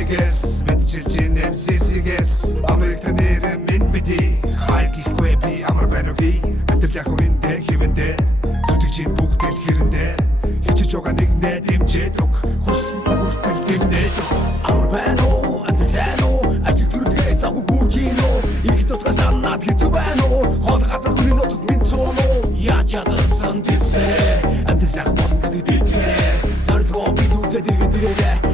Төвцгээс мэдчилж MCC-гээс Америкт нэр минь мэдээ хайр гихгүй би амар байна уу амьдрал яг үндэ хивэндэ зүтгэж бүгд л хэрэндэ хичээж байгаа нэг нэт дэмжээдэг хүссэн хүртэл дэмнээд амар байна уу амьдрал уу ажил төрөлгээ завгүй гүржин үү их дотгоо санаад хэцүү байна уу хол газар хүний нотод минь цоо яаж ядсан тэсээ амьдрал яг бодгод дэлгэрээ зорилгоо бид үлдээд иргэдэрээ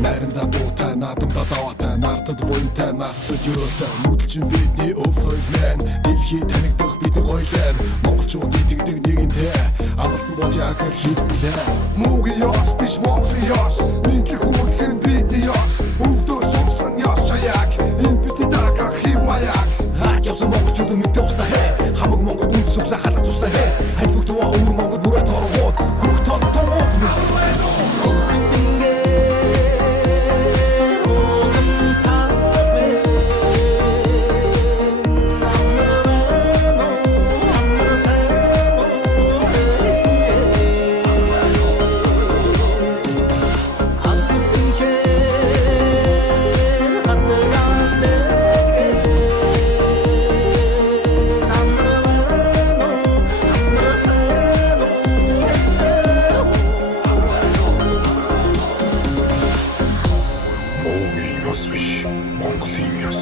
Найрамдаа дуутай, наадамдаа даваатай, нартад буянтай, настад юутай Мөдөлчин бидний өв соёл маань дэлхий танигдах бидний гоёлаар Монголчууд итгэдэг нэгэнтэй амласан бол яг л хийсэндээ Муугийн ёс биш Монголын ёс нийтлэг хөвөглөх нь бидний ёс Өвдөө сумсан ёс чаяг энэ бидний дагах хэв маяг Хаач явсан монголчууд мэдээ устаа хэ Хамаг Монгол үнд сүгсэн халах тустай хэ Хайбуг туваа өвөр Монгол бүрээ торгууд Хөх тон томууд ёс биш Монголын ёс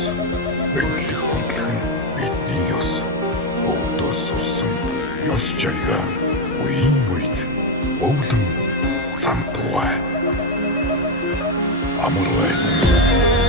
мэдлэг хөндлөх нь бидний ёс өвдөө сурсан ёс жаяга үеийн үед өвлөн самтугай амар байна